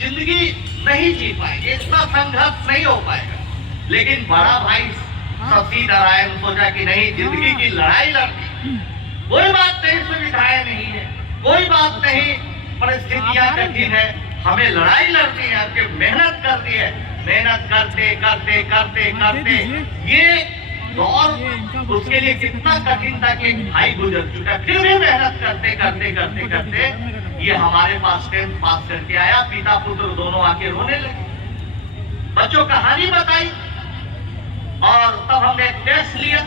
जिंदगी नहीं जी पाएंगे, इतना संघर्ष नहीं हो पाएगा। लेकिन बड़ा भाई शशि नारायण सोचा कि नहीं, जिंदगी की लड़ाई लड़नी, कोई बात नहीं, सुविधाएं नहीं है, कोई बात नहीं, परिस्थितियां कठिन है, हमें लड़ाई लड़नी है, हमके मेहनत करनी है। मेहनत करते करते करते करते ये दौर उसके लिए कितना कठिन था कि भाई गुजर चुका, फिर भी मेहनत करते करते करते करते ये हमारे पास 10th पास करके आया। पिता पुत्र दोनों आके रोने लगे, बच्चों कहानी बताई, और तब हमने टेस्ट लिया,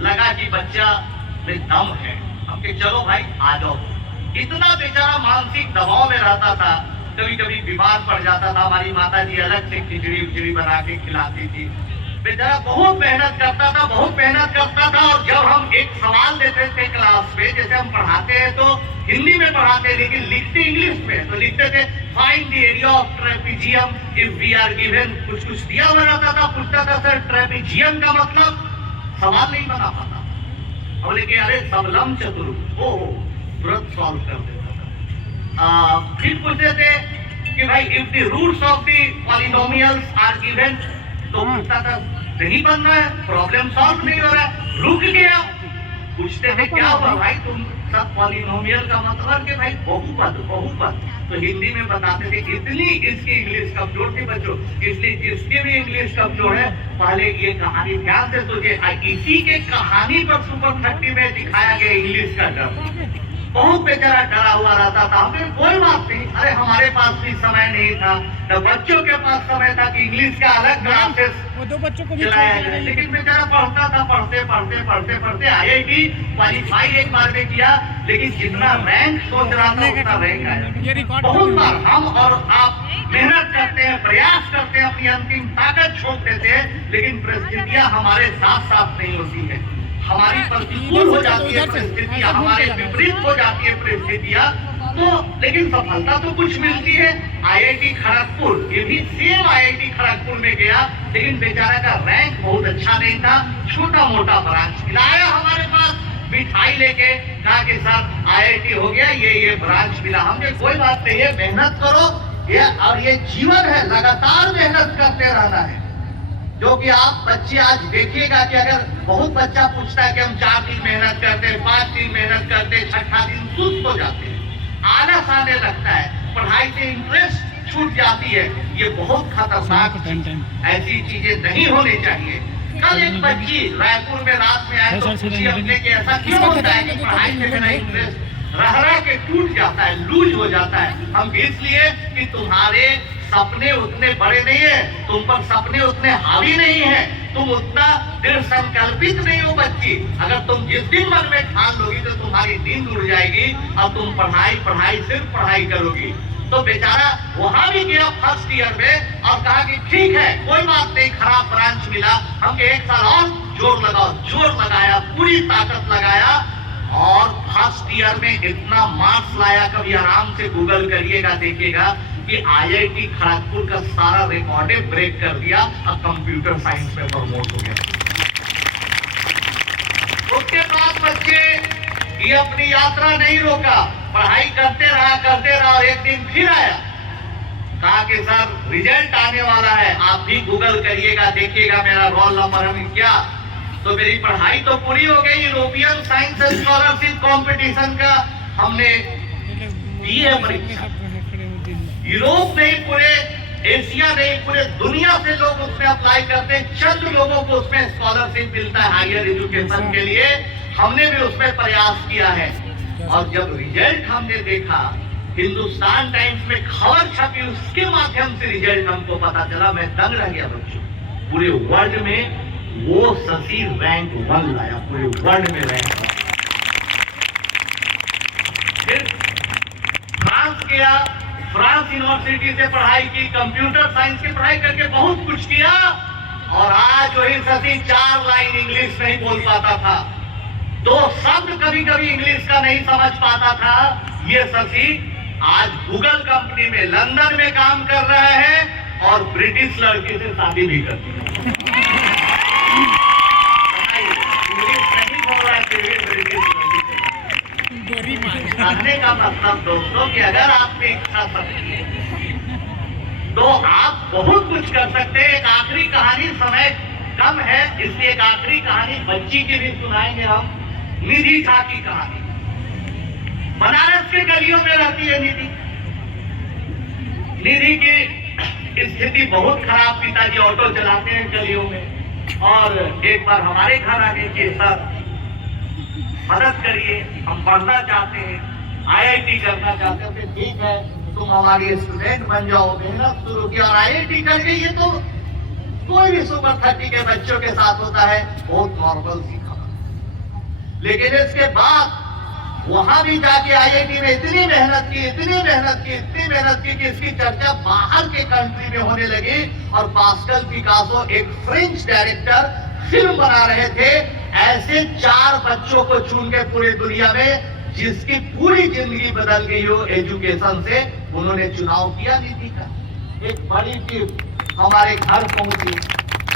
लगा कि बच्चा में दम है, हमके चलो भाई आ जाओ। इतना बेचारा मानसिक दबाव में रहता था, कभी कभी बीमार पड़ जाता था, हमारी माता जी अलग से खिचड़ी उचड़ी बना के खिलाती थी। बेचारा बहुत मेहनत करता था, बहुत मेहनत करता था। और जब हम एक सवाल देते थे क्लास में, जैसे हम पढ़ाते हैं तो हिंदी में पढ़ाते हैं लेकिन लिखते इंग्लिश में, तो लिखते थे find the area of trapezium if we are given, कुछ कुछ दिया हुआ रहता था, पूछता था सर ट्रेपीजियम का मतलब, सवाल नहीं बना पाता। और लेकिन अरे सबलम चतुर्भुज, ओ तुरंत सॉल्व कर देता था। फिर पूछते थे कि भाई if the roots of the polynomials are given, तो पूछता था नहीं बन रहा है, प्रॉब्लम सॉल्व नहीं हो रहा है, रुक गया। पूछते थे क्या हुआ भाई, तुम सब पॉलिनोमियल का मतलब कि भाई बहुपद बहुपद, तो हिंदी में बताते थे इतनी इसकी इंग्लिश कमजोर थी बच्चों, इसलिए जिसकी भी इंग्लिश कमजोर है पहले ये कहानी ध्यान से सोचिए। इसी के कहानी पर सुपर 30 में दिखाया गया इंग्लिश का डर। बहुत बेचारा डरा हुआ रहता था, हमें कोई बात नहीं, अरे हमारे पास भी समय नहीं था, न बच्चों के पास समय था कि इंग्लिश का अलग क्लासेस चलाया जाए। लेकिन बेचारा पढ़ता था, पढ़ते पढ़ते पढ़ते पढ़ते IIT क्वालिफाई एक बार में किया, लेकिन जितना रैंक सोच रहा था उतना रैंक आया। बहुत बार हम और आप मेहनत करते हैं, प्रयास करते हैं, अपनी अंतिम ताकत छोड़ देते हैं, लेकिन परिस्थितियां हमारे साथ साथ नहीं होती है, हमारी प्रतिकूल हो जाती है परिस्थितियां, हमारे विपरीत हो जाती है परिस्थितियां, तो लेकिन सफलता तो कुछ मिलती है। IIT खड़गपुर, ये भी सेम IIT खड़गपुर में गया, लेकिन बेचारा का रैंक बहुत अच्छा नहीं था, छोटा मोटा ब्रांच मिलाया हमारे पास, मिठाई लेके कहा कि सर IIT हो गया, ये ब्रांच मिला। हमने कोई बात नहीं है, मेहनत करो, ये और ये जीवन है, लगातार मेहनत करते रहना है। जो कि आप बच्चे आज देखिएगा कि अगर बहुत बच्चा पूछता है कि हम 4 दिन मेहनत करते हैं, 5 दिन मेहनत करते हैं, छठा दिन सुस्त हो जाते हैं, आलस आने लगता है, पढ़ाई से इंटरेस्ट छूट जाती है, ये बहुत खतरनाक, ऐसी चीजें नहीं होनी चाहिए। कल एक बच्ची रायपुर में रात में आए तो पूछी हमने कि ऐसा क्यों होता है कि पढ़ाई से मेरा इंटरेस्ट रह के टूट जाता है, लूज हो जाता है। हम इसलिए कि तुम्हारे सपने उतने बड़े नहीं है, तुम पर सपने उतने हावी नहीं है, तुम उतना दृढ़ संकल्पित नहीं हो बच्ची। अगर तुम जिस दिन मन में ठान लोगी तो तुम्हारी नींद उड़ जाएगी और तुम पढ़ाई पढ़ाई सिर्फ पढ़ाई करोगी। तो बेचारा वहां भी गया फर्स्ट ईयर में और कहा कि ठीक है कोई बात नहीं, खराब ब्रांच मिला, हम 1 साल और जोर लगाओ। जोर लगाया, पूरी ताकत लगाया और फर्स्ट ईयर में इतना मार्क्स लाया, कभी आराम से गूगल करिएगा देखिएगा कि IIT खड़गपुर का सारा रिकॉर्ड ब्रेक कर दिया और कंप्यूटर साइंस में प्रमोट हो गया। उसके बाद बच्चे ये अपनी यात्रा नहीं रोका, पढ़ाई करते रहा और एक दिन फिर आया, कहा कि सर रिजल्ट आने वाला है, आप भी गूगल करिएगा देखिएगा मेरा रोल नंबर हमें क्या। तो मेरी पढ़ाई तो पूरी हो गई, यूरोपियन साइंस स्कॉलरशिप कंपटीशन का हमने दी है परीक्षा। यूरोप नहीं, पूरे एशिया नहीं, पूरे दुनिया से लोग उसमें अप्लाई करते हैं, चंद लोगों को उसमें स्कॉलरशिप मिलता है हायर एजुकेशन के लिए। हमने भी उसमें प्रयास किया है और जब रिजल्ट हमने देखा, हिंदुस्तान टाइम्स में खबर छपी, उसके माध्यम से रिजल्ट हमको पता चला, मैं दंग रह गया बच्चों। पूरे वर्ल्ड में वो शशि रैंक 1 लाया, पूरे वर्ल्ड में रैंक 1। फिर फ्रांस गया, फ्रांस यूनिवर्सिटी से पढ़ाई की, कंप्यूटर साइंस की पढ़ाई करके बहुत कुछ किया और आज वही शशि 4 लाइन इंग्लिश नहीं बोल पाता था, 2 शब्द कभी कभी इंग्लिश का नहीं समझ पाता था। ये शशि आज गूगल कंपनी में लंदन में काम कर रहा है और ब्रिटिश लड़की से शादी भी करती है। इंग्लिश नहीं बोल रहा है, ब्रिटिश कहने का मतलब दोस्तों कि अगर आपकी इच्छा शक्ति तो आप बहुत कुछ कर सकते हैं। एक आखिरी कहानी, समय कम है इसलिए एक आखिरी कहानी बच्ची की भी सुनाएंगे हम। निधि झा की कहानी। बनारस के गलियों में रहती है निधि। निधि की स्थिति बहुत खराब, पिताजी ऑटो चलाते हैं गलियों में, और एक बार हमारे घर आके कि सर मदद करिए, हम पढ़ना चाहते हैं, IIT करना चाहते हैं। फिर ठीक है, तुम हमारी स्टूडेंट बन जाओ। मेहनत शुरू की और IIT कर गई। ये तो कोई भी सुपर 30 के बच्चों के साथ होता है, बहुत नॉर्मल सी खबर। लेकिन इसके बाद वहां भी जाके IIT में इतनी मेहनत की, इतनी मेहनत की, इतनी मेहनत की कि इसकी चर्चा बाहर के कंट्री में होने लगी। और पास्कल पिकासो एक फ्रेंच डायरेक्टर फिल्म बना रहे थे ऐसे 4 बच्चों को चुन के पूरी दुनिया में, जिसकी पूरी जिंदगी बदल गई हो एजुकेशन से। उन्होंने चुनाव किया निधि का। एक बड़ी टीम हमारे घर पहुंची,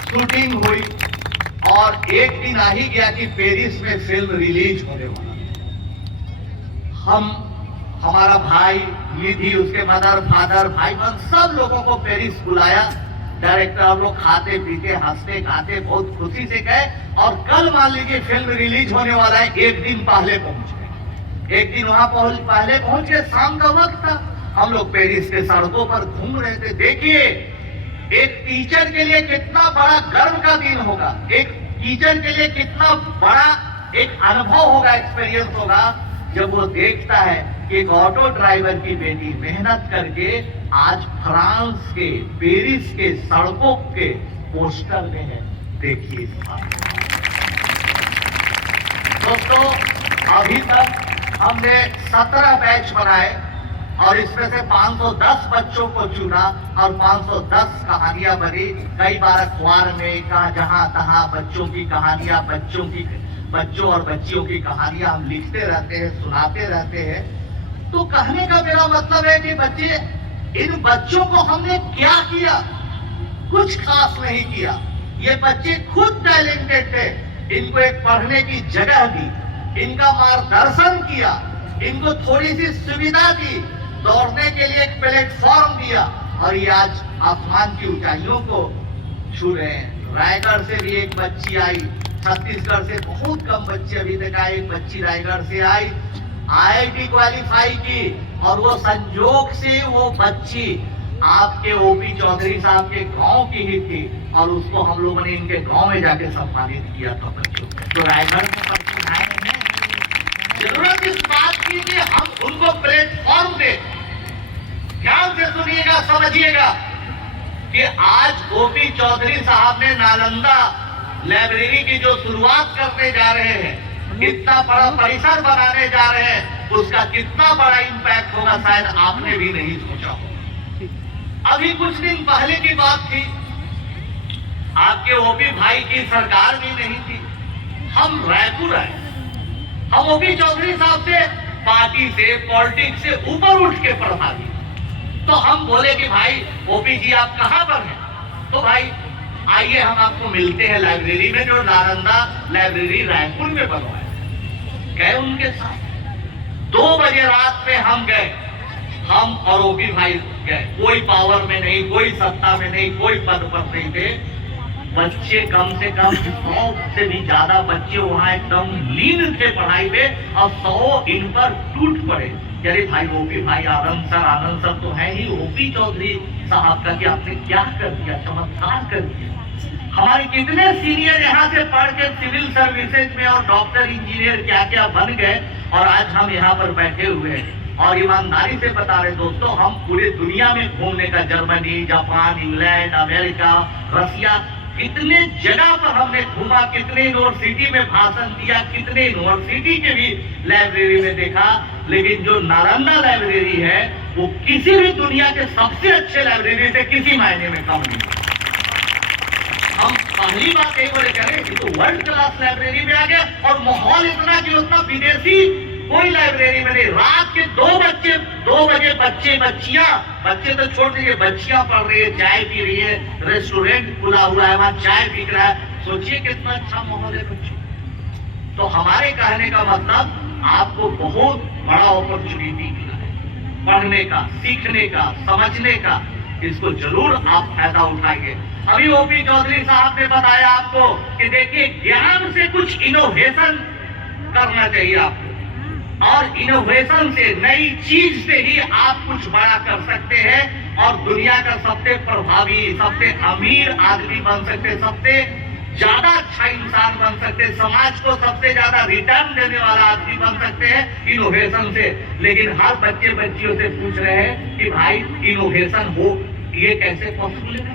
शूटिंग हुई, और एक दिन आ ही गया कि पेरिस में फिल्म रिलीज होने वाला। हमारा भाई, निधि, उसके मदर, फादर, भाई बहन, सब लोगों को पेरिस बुलाया। डायरेक्टर, हम लोग खाते पीते हंसते गाते बहुत खुशी से गए। और कल मान लीजिए फिल्म रिलीज होने वाला है, एक दिन पहले पहुंच गए। एक दिन वहां पहले पहुंच गए, शाम का वक्त था। हम लोग पेरिस के सड़कों पर घूम रहे थे। देखिए, एक टीचर के लिए कितना बड़ा गर्व का दिन होगा, एक टीचर के लिए कितना बड़ा एक अनुभव होगा, एक्सपीरियंस होगा, जब वो देखता है कि एक ऑटो ड्राइवर की बेटी मेहनत करके आज फ्रांस के पेरिस के सड़कों के पोस्टर में है। देखिए दोस्तों, अभी तक हमने 17 बैच बनाए और इसमें से 510 बच्चों को चुना और 510 कहानियां बनी। कई बार अखबार में कहा, जहां तहां बच्चों की कहानियां, बच्चों और बच्चियों की कहानियां हम लिखते रहते हैं, सुनाते रहते हैं। तो कहने का मेरा मतलब है कि बच्चे, इन बच्चों को हमने क्या किया? कुछ खास नहीं किया। ये बच्चे खुद टैलेंटेड थे। इनको एक पढ़ने की जगह दी, इनका मार्गदर्शन किया, इनको थोड़ी सी सुविधा दी, दौड़ने के लिए एक प्लेटफॉर्म दिया, और ये आज आसमान की ऊंचाइयों को छू रहे हैं। रायगढ़ से भी एक बच्ची आई, छत्तीसगढ़ से बहुत कम बच्चे अभी तक आए, एक बच्ची रायगढ़ से आई, IIT क्वालिफाई की, और वो संजोग से वो बच्ची आपके OP चौधरी साहब के गांव की ही थी, और उसको हम लोगों ने इनके गांव में जाके सम्मानित किया था बच्चों को। तो रायगढ़ में बच्चे आए हैं। जरूरत इस बात की कि हम उनको प्लेटफॉर्म दें। ध्यान से सुनिएगा, समझिएगा कि आज OP चौधरी साहब ने नालंदा लाइब्रेरी की जो शुरुआत करने जा रहे हैं, इतना बड़ा परिसर बनाने जा रहे हैं, उसका कितना बड़ा इंपैक्ट होगा शायद आपने भी नहीं सोचा होगा। अभी कुछ दिन पहले की बात थी, आपके OP भाई की सरकार भी नहीं थी, हम रायपुर आए। हम OP चौधरी साहब से पार्टी से, पॉलिटिक्स से ऊपर उठ के प्रभावित। तो हम बोले कि भाई OP जी आप कहां पर हैं? तो भाई आइए हम आपको मिलते हैं लाइब्रेरी में, जो नालंदा लाइब्रेरी रायपुर में बनवाए। गए उनके साथ, 2 बजे रात में हम गए, हम और OP भाई गए। कोई पावर में नहीं, कोई सत्ता में नहीं, कोई पद पर नहीं थे। बच्चे कम से कम 100 से भी ज्यादा बच्चे वहां एकदम लीन थे पढ़ाई में, और 100 इन पर टूट पड़े। अरे भाई OP भाई, आनंद सर तो है ही, OP चौधरी साहब का कि आपने क्या कर दिया, चमत्कार कर दिया। हमारे कितने सीनियर यहाँ से पढ़ के सिविल सर्विसेज में और डॉक्टर, इंजीनियर क्या क्या बन गए, और आज हम यहाँ पर बैठे हुए हैं। और ईमानदारी से बता रहे दोस्तों, हम पूरे दुनिया में घूमने का, जर्मनी, जापान, इंग्लैंड, अमेरिका, रसिया, कितने जगह पर हमने घूमा, कितने यूनिवर्सिटी में भाषण दिया, कितने यूनिवर्सिटी के भी लाइब्रेरी में देखा। लेकिन जो नालंदा लाइब्रेरी है, वो किसी भी दुनिया के सबसे अच्छे लाइब्रेरी से किसी मायने में कम नहीं। हम पहली बात एक बार करें, ये तो वर्ल्ड क्लास लाइब्रेरी में आ गया, और माहौल इतना कि उतना विदेशी कोई लाइब्रेरी में नहीं। रात के 2 बजे बच्चे तो छोड़ दीजिए, बच्चियां पढ़ रही है, चाय पी रही है, रेस्टोरेंट खुला हुआ है, वहां चाय बिक रहा है। सोचिए कितना अच्छा माहौल है बच्चों। तो हमारे कहने का मतलब, आपको बहुत बड़ा अपॉर्चुनिटी मिला है पढ़ने का, सीखने का, समझने का। इसको जरूर आप फायदा उठाइए। अभी ओपी चौधरी साहब ने बताया आपको कि देखिए ज्ञान से कुछ इनोवेशन करना चाहिए आपको, और इनोवेशन से, नई चीज से ही आप कुछ बड़ा कर सकते हैं और दुनिया का सबसे प्रभावी, सबसे अमीर आदमी बन सकते, सबसे ज्यादा अच्छा इंसान बन सकते, समाज को सबसे ज्यादा रिटर्न देने वाला आदमी बन सकते हैं इनोवेशन से। लेकिन हर बच्चे बच्चियों से पूछ रहे हैं कि भाई इनोवेशन हो ये कैसे पॉसिबल है?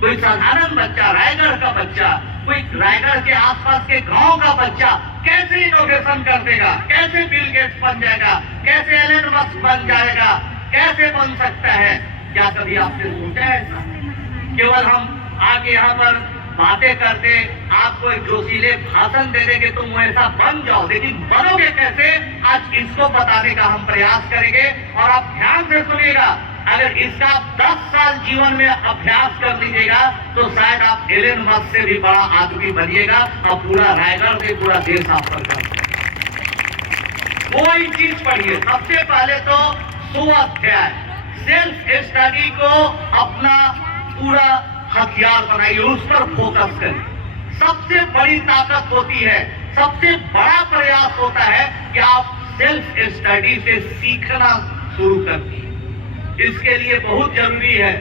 कोई साधारण बच्चा, रायगढ़ का बच्चा, कोई रायगढ़ के आसपास के गांव का बच्चा कैसे इनोवेशन कर देगा? कैसे बिल गेट्स बन जाएगा? कैसे एलन मस्क बन जाएगा? कैसे बन सकता है? क्या कभी आपने सोचा है ऐसा? केवल हम आगे यहाँ पर बातें करते, आपको एक जोशीले भाषण दे देंगे तुम ऐसा बन जाओ, लेकिन बनोगे कैसे? आज इसको बताने का हम प्रयास करेंगे। और आप ध्यान से सुनिएगा, अगर इसका 10 साल जीवन में अभ्यास कर लीजिएगा तो शायद आप एलन मस्क से भी बड़ा आदमी बनिएगा और पूरा रायगढ़ से पूरा देश आप पर कर कोई चीज पढ़िए। सबसे पहले तो स्वाध्याय, सेल्फ स्टडी को अपना पूरा हथियार बनाइए, उस पर फोकस करिए। सबसे बड़ी ताकत होती है, सबसे बड़ा प्रयास होता है कि आप सेल्फ स्टडी से सीखना शुरू कर दीजिए। इसके लिए बहुत जरूरी है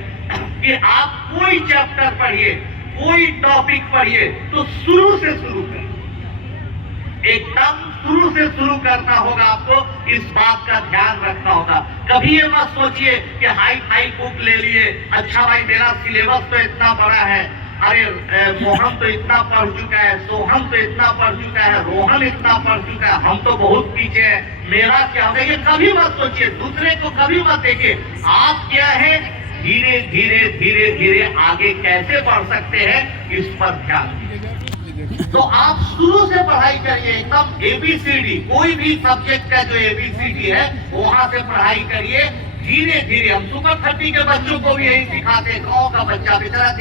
कि आप कोई चैप्टर पढ़िए, कोई टॉपिक पढ़िए तो शुरू से शुरू करिए, एकदम शुरू से शुरू करना होगा। आपको इस बात का ध्यान रखना होगा। कभी ये मत सोचिए कि हाई फाई बुक ले लिए, अच्छा भाई मेरा सिलेबस तो इतना बड़ा है, अरे मोहन तो इतना पढ़ चुका है, सोहन तो इतना पढ़ चुका है, रोहन इतना पढ़ चुका है, हम तो बहुत पीछे हैं, मेरा क्या होगा? ये कभी मत सोचिए, दूसरे को कभी मत देखिए। आप क्या है, धीरे धीरे धीरे धीरे आगे कैसे बढ़ सकते हैं इस पर ध्यान दीजिए। तो आप शुरू से पढ़ाई करिए, एकदम एबीसीडी, कोई भी सब्जेक्ट का जो एबीसीडी है वहां से पढ़ाई करिए धीरे धीरे। हम सुपर 30 के बच्चों को भी यही सिखाते, गाँव का बच्चा बेचारा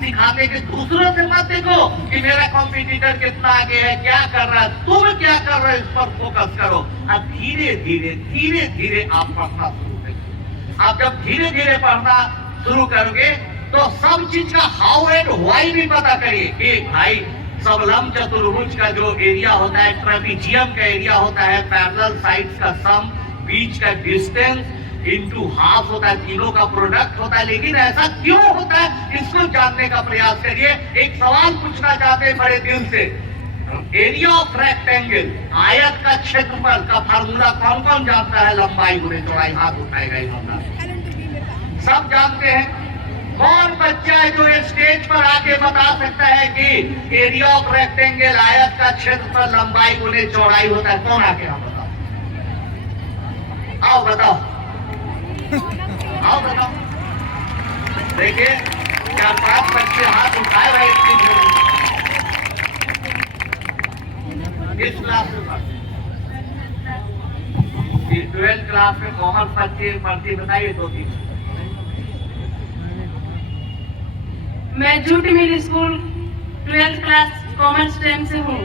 सिखाते कि दूसरों से मत देखो कि मेरा कॉम्पिटिटर कितना आगे है, क्या कर रहा है, तुम क्या कर रहे हो, इस पर फोकस करो। अब धीरे धीरे धीरे धीरे आप पढ़ना शुरू करिए। आप जब धीरे धीरे पढ़ना शुरू करोगे तो सब चीज का हाउ एंड व्हाई भी पता करिए कि भाई सबलम चतुर्भुज का जो एरिया होता है, ट्रेपीजियम का एरिया होता है, पैरेलल साइड्स का सम, बीच का डिस्टेंस इनटू हाफ होता है, तीनों का प्रोडक्ट होता है। लेकिन ऐसा क्यों होता है इसको जानने का प्रयास करिए। एक सवाल पूछना चाहते हैं बड़े दिल से, एरिया ऑफ रेक्टेंगल, आयत का क्षेत्रफल का फार्मूला कौन कौन जानता है? लंबाई गुणे चौड़ाई, हाथ उठाएगा। सब जानते हैं। कौन बच्चा है जो स्टेज पर आके बता सकता है कि एरिया ऑफ रेक्टेंगल, आयत का क्षेत्रफल लंबाई गुणे चौड़ाई होता है? कौन आके आप बताओ, आओ बताओ, आओ बताओ। देखिए 4-5 बच्चे हाथ उठाए हुए इस क्लास में पढ़ते, 12th क्लास में कॉमर्स बच्चे पढ़ती, बताइए 2-3। मैं जूटी middle school 12th class commerce stream से हूँ।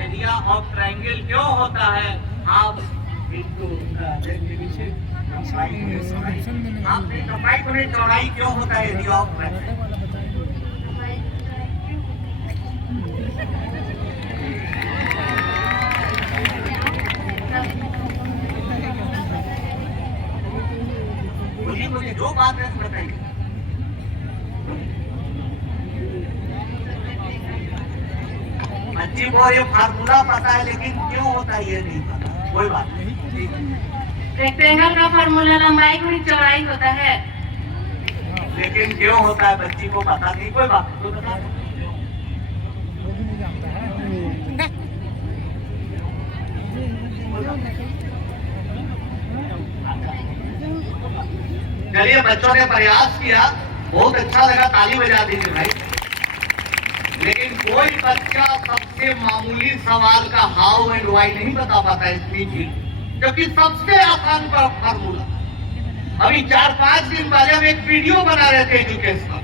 एरिया ऑफ ट्रायंगल क्यों होता है? आप लंबाई गुणे चौड़ाई क्यों होता है एरिया ऑफ ट्रायंगल? मुझे जो बात है बताइए। बच्ची को ये फार्मूला पता है लेकिन क्यों होता है ये नहीं पता, कोई बात नहीं। रेक्टेंगल का फार्मूला लंबाई गुणी चौड़ाई होता है, लेकिन क्यों होता है बच्ची को पता नहीं, कोई बात नहीं, बता। चलिए बच्चों ने प्रयास किया, बहुत अच्छा लगा, ताली बजा दीजिए भाई। लेकिन कोई बच्चा सबसे मामूली सवाल का हाउ एंड व्हाई नहीं बता पाता इतनी चीज, क्योंकि सबसे आसान फार्मूला। अभी 4-5 दिन पहले हम एक वीडियो बना रहे थे एजुकेशनल,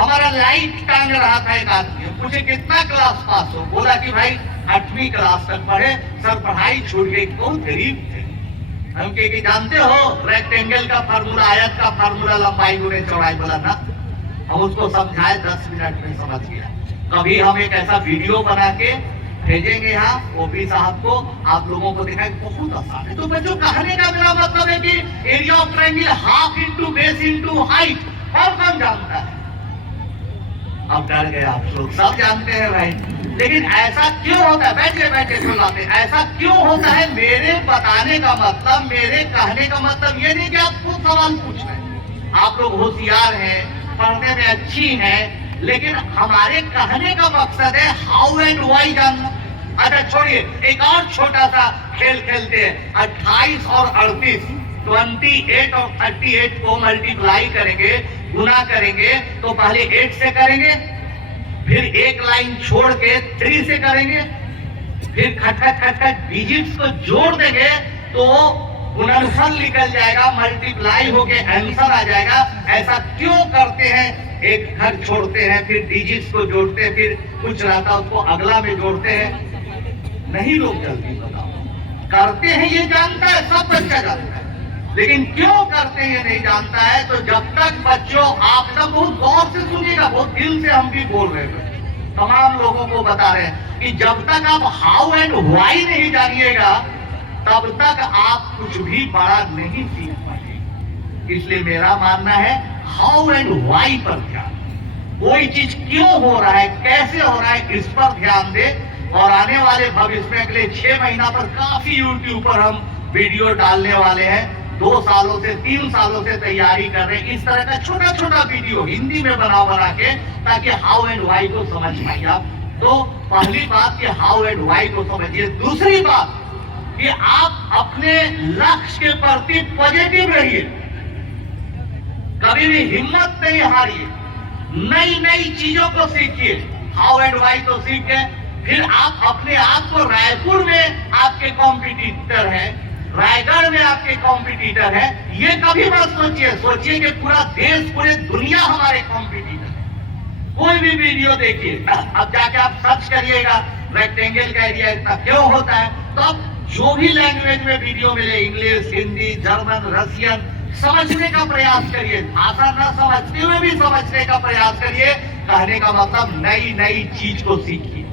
हमारा लाइट टांग रहा था एक आदमी, पूछे कितना क्लास पास हो, बोला कि भाई 8वीं क्लास तक पढ़े सर, पढ़ाई छूट गई, बहुत गरीब थे। हम के जानते हो रेक्टेंगल का फार्मूला, आयत का फार्मूला, लंबाई गुने चौड़ाई बोला ना। हम उसको समझाए 10 मिनट में समझ गया। कभी हम एक ऐसा वीडियो बना के भेजेंगे यहाँ ओपी साहब को, आप लोगों को दिखाएंगे, बहुत आसान है। तो बच्चों कहने का मेरा मतलब है कि area of triangle half into base into height, और कौन जानता है? अब डर गए आप लोग, सब जानते हैं भाई। लेकिन ऐसा क्यों होता है? बैठे बैठे सुनाते, ऐसा क्यों होता है? मेरे बताने का मतलब, मेरे कहने का मतलब ये नहीं कि आप खुद सवाल पूछ रहे हैं। आप लोग होशियार हैं, पढ़ने में अच्छी हैं, लेकिन हमारे कहने का मकसद है हाउ एंड वाई जानना। अच्छा छोड़िए, एक और छोटा सा खेल खेलते हैं। 28 और 38, 28 और 38 को मल्टीप्लाई करेंगे, गुना करेंगे, तो पहले 8 से करेंगे, फिर एक लाइन छोड़ के 3 से करेंगे, फिर खट डिजिट्स को जोड़ देंगे तो गुणनफल निकल जाएगा, मल्टीप्लाई होके आंसर आ जाएगा। ऐसा क्यों करते हैं? एक घर छोड़ते हैं, फिर डिजिट्स को जोड़ते हैं, फिर कुछ रहता उसको अगला में जोड़ते हैं। नहीं लोग जल्दी बताओ, करते हैं ये जानता है, सब बच्चा जानता है, लेकिन क्यों करते हैं ये नहीं जानता है। तो जब तक बच्चों, आप सब बहुत गौर से सुनिएगा, बहुत दिल से हम भी बोल रहे हैं, तमाम लोगों को बता रहे हैं कि जब तक आप हाउ एंड व्हाई नहीं जानिएगा तब तक आप कुछ भी बड़ा नहीं सीख पाएंगे। इसलिए मेरा मानना है हाउ एंड व्हाई पर ध्यान, कोई चीज क्यों हो रहा है, कैसे हो रहा है, इस पर ध्यान दे। और आने वाले भविष्य में अगले 6 महीना पर काफी यूट्यूब पर हम वीडियो डालने वाले हैं। 2 सालों से 3 सालों से तैयारी कर रहे हैं इस तरह का छोटा छोटा वीडियो हिंदी में बना के, ताकि हाउ एंड व्हाई को समझ पाइए आप। तो पहली बात कि हाउ एंड व्हाई को समझिए। दूसरी बात कि आप अपने लक्ष्य के प्रति पॉजिटिव रहिए, कभी भी हिम्मत नहीं हारिए, नई नई चीजों को सीखिए। हाउ एंड व्हाई तो सीख गए, फिर आप अपने आप को, रायपुर में आपके कॉम्पिटिटर है, रायगढ़ में आपके कॉम्पिटिटर है, ये कभी मत सोचिए। सोचिए कि पूरा देश, पूरी दुनिया हमारे कॉम्पिटिटर है। कोई भी वीडियो देखिए, अब जाके आप सर्च करिएगा रेक्टेंगल का एरिया इतना क्यों होता है, तो आप जो भी लैंग्वेज में वीडियो मिले, इंग्लिश, हिंदी, जर्मन, रशियन, समझने का प्रयास करिए। भाषा न समझते हुए भी समझने का प्रयास करिए। कहने का मतलब नई नई चीज को सीखिए।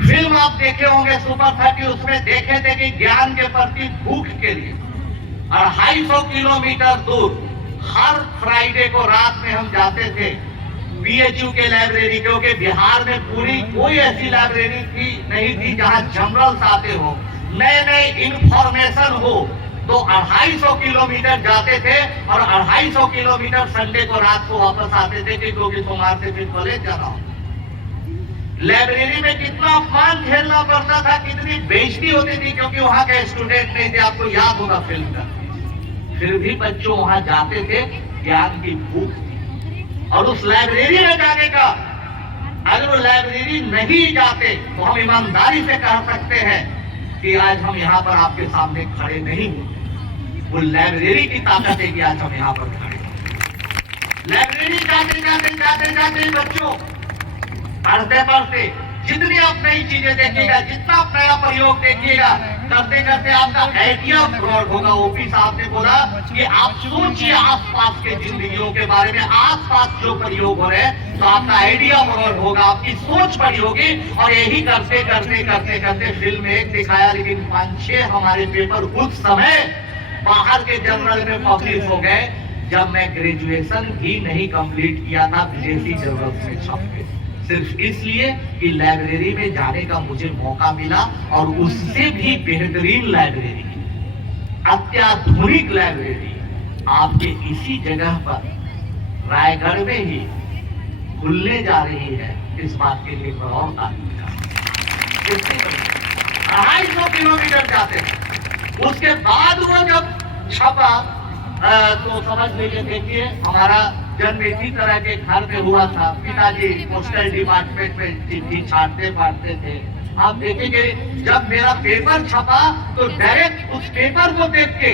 फिल्म आप देखे होंगे सुपर 30, उसमें देखे थे कि ज्ञान के प्रति भूख के लिए 250 किलोमीटर दूर हर फ्राइडे को रात में हम जाते थे बीएचयू के लाइब्रेरी, क्योंकि बिहार में पूरी कोई ऐसी लाइब्रेरी थी नहीं थी जहां जनरल्स आते हो, नए नए इंफॉर्मेशन हो। तो 250 किलोमीटर जाते थे और 250 किलोमीटर संडे को रात को वापस आते थे, क्योंकि सोमवार से फिर कॉलेज जाना हो। लाइब्रेरी में कितना अपमान झेलना पड़ता था, कितनी बेइज्जती होती थी, क्योंकि वहां के स्टूडेंट नहीं थे। आपको याद होगा फिल्म का। फिर भी बच्चों वहां जाते थे, ज्ञान की भूख थी। और उस लाइब्रेरी में जाने का, अगर वो लाइब्रेरी नहीं जाते तो हम ईमानदारी से कह सकते हैं कि आज हम यहाँ पर आपके सामने खड़े नहीं हुए। वो लाइब्रेरी की ताकत है कि आज हम यहाँ पर खड़े। लाइब्रेरी जाते जाते जाते जाते बच्चों, पढ़ते पढ़ते जितनी आप नई चीजें देखिएगा, जितना आप नया प्रयोग देखिएगा, करते करते आपका आइडिया ब्रॉड होगा। ओपी साहब ने बोला कि आप सोचिए आसपास के जिंदगियों के बारे में, आसपास जो प्रयोग हो रहे हैं, तो आपका आइडिया ब्रॉड होगा, आपकी सोच बड़ी होगी। और यही करते करते करते करते फिल्म में एक दिखाया, लेकिन 5-6 हमारे पेपर उस समय बाहर के जर्नल में पब्लिश हो गए जब मैं ग्रेजुएशन भी नहीं कंप्लीट किया था, विदेशी जर्नल में छप के, सिर्फ इसलिए कि लाइब्रेरी में जाने का मुझे मौका मिला। और उससे भी बेहतरीन लाइब्रेरी, अत्याधुनिक लाइब्रेरी आपके इसी जगह पर रायगढ़ में ही खुलने जा रही है। इस बात के लिए और 250 किलोमीटर जाते हैं। उसके बाद वो जब छपा तो समझ लीजिए, देखिए हमारा जन्म इसी तरह के घर में हुआ था। पिताजी पोस्टल डिपार्टमेंट में चिट्ठी छाटते पाटते थे। आप देखेंगे जब मेरा पेपर छपा तो डायरेक्ट उस पेपर को देख के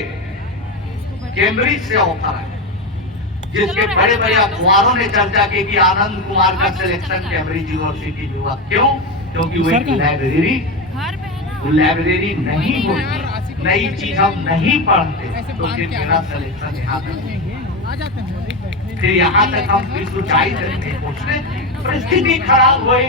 कैम्ब्रिज से ऑफर आया, जिसके बड़े बड़े अखबारों ने चर्चा की कि आनंद कुमार का सिलेक्शन कैम्ब्रिज यूनिवर्सिटी में हुआ। क्यों? क्योंकि वो एक लाइब्रेरी नहीं होती। नई चीज हम नहीं पढ़ते तो फिर मेरा सिलेक्शन यहाँ तक, फिर यहाँ तक हम इस ऊंचाई तक नहीं पहुँचते। परिस्थिति खराब हुई,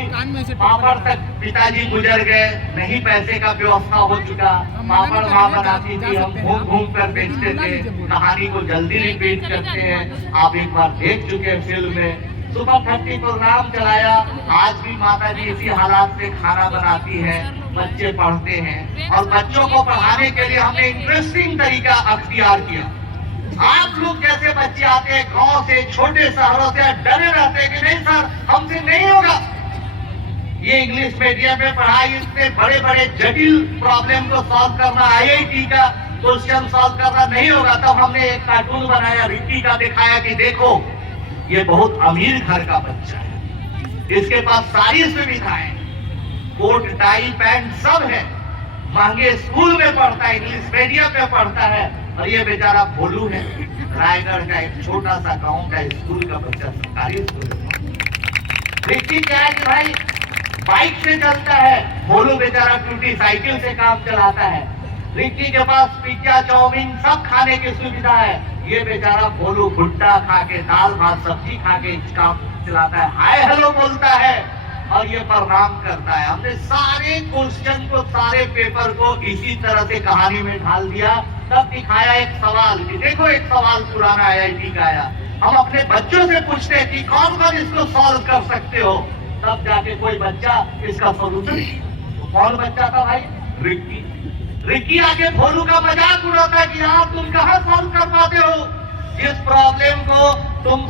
पापड़ तक पिताजी गुजर गए, नहीं पैसे का व्यवस्था हो चुका। पापड़ माँ बनाती थी, हम घूम घूम कर बेचते थे। कहानी को जल्दी रिपीट करते हैं, आप एक बार देख चुके हैं फिल्म में। सुपर 30 प्रोग्राम चलाया, आज भी माता जी इसी हालात में खाना बनाती है, बच्चे पढ़ते हैं। और बच्चों को पढ़ाने के लिए हमने इंटरेस्टिंग तरीका अख्तियार किया। आप लोग जैसे बच्चे आते हैं गांव से, छोटे शहरों से, डरे रहते हैं कि नहीं सर हमसे नहीं होगा। ये इंग्लिश मीडियम में पढ़ाई, इतने बड़े बड़े जटिल प्रॉब्लम को सॉल्व करना, IIT का क्वेश्चन सॉल्व करना नहीं होगा। तब हमने एक कार्टून बनाया, रिक्की का, दिखाया कि देखो ये बहुत अमीर घर का बच्चा है, इसके पास सारी सुविधाएं, कोट टाई पैंट सब है, महंगे स्कूल में पढ़ता है, इंग्लिश मीडियम में पढ़ता है। और ये बेचारा भोलू है, रायगढ़ का एक छोटा सा गांव का स्कूल का बच्चा, सरकारी स्कूल में। रिक्की क्या है कि भाई बाइक से चलता है, भोलू बेचारा टूटी साइकिल से काम चलाता है। रिक्की के पास पिज्जा चाउमीन सब खाने की सुविधा है, ये बेचारा भोलू भुट्टा खा के, दाल भात सब्जी खा के काम चलाता है, हाय हेलो बोलता है और ये प्रणाम करता है। हमने सारे क्वेश्चन को, सारे पेपर को इसी तरह से कहानी में ढाल दिया। तब दिखाया एक सवाल कि देखो एक सवाल पुराना IIT का आया, हम अपने बच्चों से पूछते हैं कि कौन कौन इसको सॉल्व कर सकते हो। तब जाके कोई बच्चा इसका सोल्यूशन, तो कौन बच्चा था भाई? रिक्की। रिक्की आके भोलू का मजाक उड़ाता है कि आप तुम कहाँ सॉल्व कर पाते हो, इस प्रॉब्लम को तुम